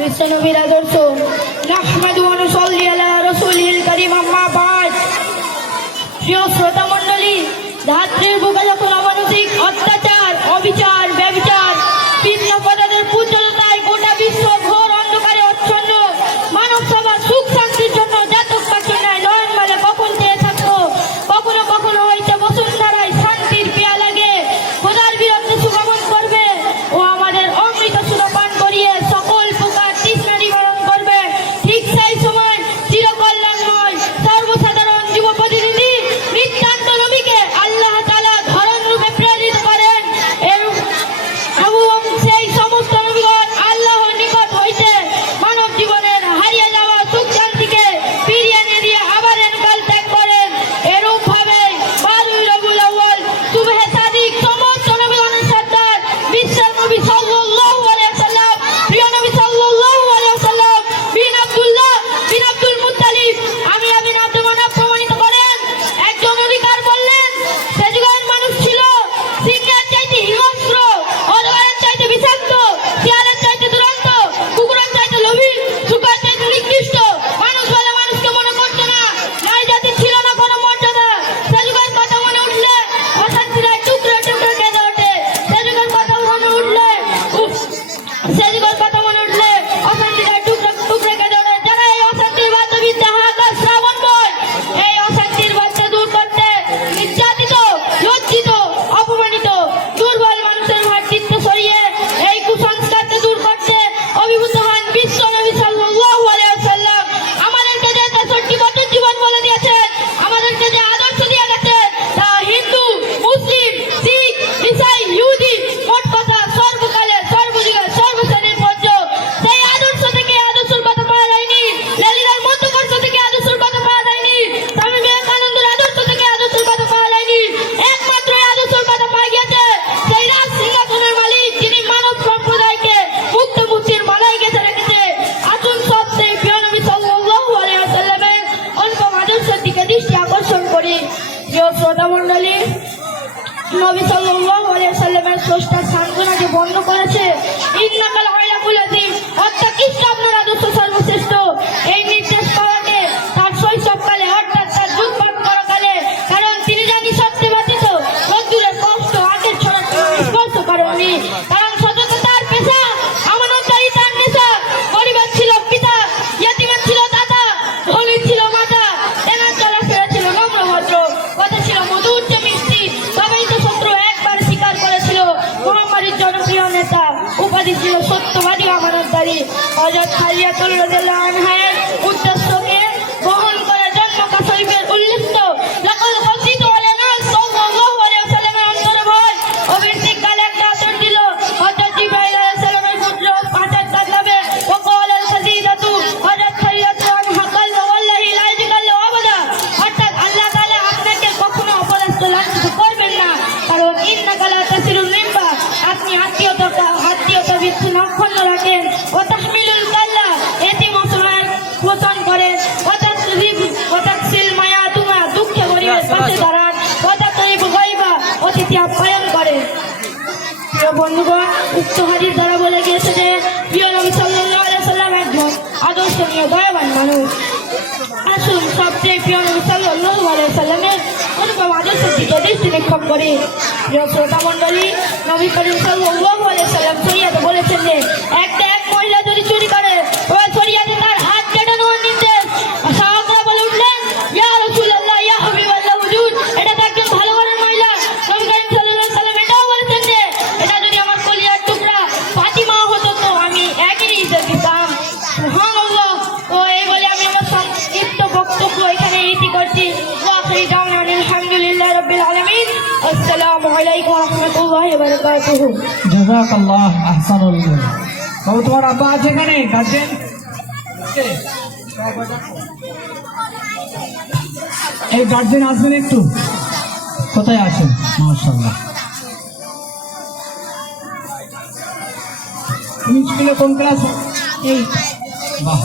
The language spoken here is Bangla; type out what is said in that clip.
বিশ্বনবীর আদর্শ নাহমাদু ওয়া নুসাল্লি আলা রাসূলিল কারীম আম্মা বাদ। প্রিয় শ্রোতা মণ্ডলী, ধাত্রীর বুকে যখন অমানবিক অত্যাচার, অবিচার, ব্যভিচার, ভিন্ন পদাদের পূজ্যতায় গোটা বিশ্ব ঘোর অন্ধকারে আচ্ছন্ন, মানব সমাজ সুখ শান্তির জন্য জাতক পাখির ন্যায় নয়ন মেলে কখন চেয়ে থাকতো। কখনো কখনো হইতে বসুন্ধরায় শান্তির পেয়া লাগে, খোদার বিরুদ্ধে সুগমন করবে ও আমাদের অমৃত সুরপান করিয়ে সকল প্রকার তৃষ্ণা নিবারণ করবে। ঠিক সেই সময় চিরকল্যাণময় সর্বসাধারণ যুব প্রতিনিধি নিত্যান্ত নবীকে আল্লাহ তাআলা ধরন রূপে প্রেরিত করেন এবং সেই সমস্ত নবীগণ আল্লাহর নিকট হইতে মানব জীবনের হারিয়ে যাওয়া সুখ শান্তিকে ফিরিয়ে এনে দিয়ে আবার এনকাল ত্যাগ করেন। এরূপ ভাবে 12 রবিউল আউয়াল সুবহে সাদিক সমস্ত নবীগণের সর্দার বিশ্বের নবী সাল্লাল্লাহু আলাইহি ওয়াসাল্লাম, প্রিয় নবী সাল্লাল্লাহু আলাইহি ওয়াসাল্লাম বিন আব্দুল্লাহ বিন আব্দুল মুত্তালিব আমিনা বিন আব্দুল মানাফ প্রমাণিত করেন। একজন অধিকার বললেন, সে যুগের মানুষ ছিল সিংহের চাইতে হিংস্র, অজগরের চাইতে বিষাক্ত, শিয়ালের চাইতে দুরন্ত, কুকুরের চাইতে লোভী, শুকরের চাইতে নিকৃষ্ট। মানুষ বলে মানুষকে মনে করতো না, নারী জাতির ছিল না কোনো মর্যাদা। সে যুগের কথা মনে উঠলে অশান্তিরা টুকরে টুকরে কেঁদে ওঠে। সে যুগের কথা মনে উঠলে অশান্তিরা টুকরে টুকরে কেঁদে ওঠে। যারা এই অশান্তির বাদ্যবিদ্যা হাহাকার শ্রাবণ বয়, এই অশান্তির বাদ্যা দূর করতে নির্যাতিত, লজ্জিত, অপমানিত, দুর্বল মানুষের ভাতৃত্ব সরিয়ে এই কুসংস্কারকে দূর করতে অভিভূত হন বিশ্ব নবী সাল্লাল্লাহু আলাইহি ওয়াসাল্লাম। আমাদেরকে যে 63 বছর জীবন বলে দিয়েছেন, আমাদেরকে যে আদর্শ দিয়ে গেছেন, তা হিন্দু, মুসলিম, শিখ, ইসাই, ইহুদি, মোট কথা সর্বকালে সর্বযুগে সর্বশ্রেণীর পর্য সেই আদর্শ থেকে আদর্শের কথা পাওয়া যায়নি। লেলিনার মধ্যকর্ষ থেকে আদর্শের কথা পাওয়া যায়নি। স্বামী বিবেকানন্দের আদর্শ থেকে আদর্শের কথা পাওয়া যায়নি। একমাত্র এই আদর্শের কথা পাওয়া গিয়েছে সেই রাজ সিংহাসনের মালিক, যিনি মানব সম্প্রদায়কে মুক্ত মুক্তির মালায় গেঁথে রেখেছে। আসুন সব সেই প্রিয় নবী সাল্লাল্লাহু আলাইহি ওয়াসাল্লামের অনুপম আদর্শের দিকে দৃষ্টি আকর্ষণ করি। প্রিয় শ্রোতা মণ্ডলী, নবী সাল্লাল্লাহু আলাইহি ওয়াসাল্লামের স্রষ্টা সান্ত্বনা যে বর্ণ করেছে, ইন্নাকা লাআলাকুল আযীম, অর্থাৎ আপনার আদর্শ সর্বশ্রেষ্ঠ, এই নির্দেশ পাওয়াকে তার শৈশবকালে অর্থাৎ তার দুধপান করাকালে, কারণ তিনি জানি সত্যি ব্যতীত রোদ্দুরের কষ্ট আগের ছড়া স্পর্শ করেননি। কারণ সততা তার পেশা, আমানতদারি তার নেশা। গরিবের ছিল পিতা, ইয়েতিমের ছিল দাদা, ধনীর ছিল মাতা, এনার চলাফেরা ছিল নম্র ভদ্র, কথা ছিল মধুর যে মিষ্টি। তবেই তো শত্রু একবার স্বীকার করেছিল মহামারীর জনপ্রিয় নেতা, উপাধি ছিল সত্যবাদী আমানতদারি। হযরত খাদিজা রাদিয়াল্লাহু আনহার উদ্দেশ্যকে বহন করে জন্মকা শরীফের উল্লেখিত লাকাদ খাসিতু আলাইনা সাল্লাল্লাহু আলাইহি ওয়াসাল্লামের অন্তরে ভয় অবৃত্তিকালে একটা আতর দিল। হযরত জিবরাইল আলাইহিস সালামের পুত্র হযরত কাল্লাবে ও ক্বাল আল খাদিজাতু হযরত খাদিজাতু আনহা কাল্লা ওয়াল্লাহি লা ইয়াজকাল্লু আবাদা, অর্থাৎ আল্লাহ তাআলা আপনাকে কখনো অপদস্থ লাঞ্ছিত করবেন না। কারণ ইন্নাকা লা তাসিলুল মিম্বা, আপনি আত্মীয়তা বিচ্ছিন্ন অক্ষুণ্ণ রাখেন। ও তাহমিলুল কাল্লা, এতিম অসহায় পোষণ করেন। ও তাকসিল মায়াতুমা, দুঃখে গরিবের পাশে দাঁড়ান। ও তাকরিব গায়বা, অতিথি আপ্যায়ন করেন। প্রিয় বন্ধুগণ, উক্ত হাদিস দ্বারা বলে গিয়েছে যে প্রিয় নবী সাল্লাল্লাহু আলাইহি ওয়াসাল্লাম একজন আদর্শনীয় দয়াবান মানুষ। আসুন সবচেয়ে প্রিয় নবী সাল্লাল্লাহু আলাইহি ওয়াসাল্লামের অনুপম আদর্শের দিকে দৃষ্টি নিক্ষেপ করি। প্রিয় শ্রোতা মণ্ডলী, নবী করিম সাল্লাল্লাহু আলাইহি ওয়াসাল্লাম শরীয়তে বলেছেন যে এক মহিলা যদি চুরি করে, ওই শরীয়তে তার হাত কেটে নেওয়ার নির্দেশ। সাহাবারা বলে উঠলেন, ইয়া রাসূলুল্লাহ, ইয়া হাবিবাল্লাহ হুজুর, এটা তো একজন ভালো ঘরের মহিলা। নবী করিম সাল্লাল্লাহু আলাইহি ওয়াসাল্লাম এটাও বলেছেন যে এটা যদি আমার কলিজার টুকরা ফাতিমা হতো তো আমি একই ইজ্জত দিতাম। সুবহানাল্লাহ। তো এই বলে আমি আমার সংক্ষিপ্ত বক্তব্য এখানে ইতি করছি। ওয়া আখিরু দাওয়ানা আলহামদুলিল্লাহি রাব্বিল আলামিন। আসসালামু আলাইকুম ওয়া রাহমাতুল্লাহি ওয়া বারাকাতুহু। জাযাকাল্লাহ আহসানুল জাযা। বাবু, তোমার আব্বা আছে এখানে? গার্জেন এই গার্জেন আসবেন একটু? কোথায় আছেন? মাশাআল্লাহ। তুমি স্কুলে কোন ক্লাস? 8। বাহ।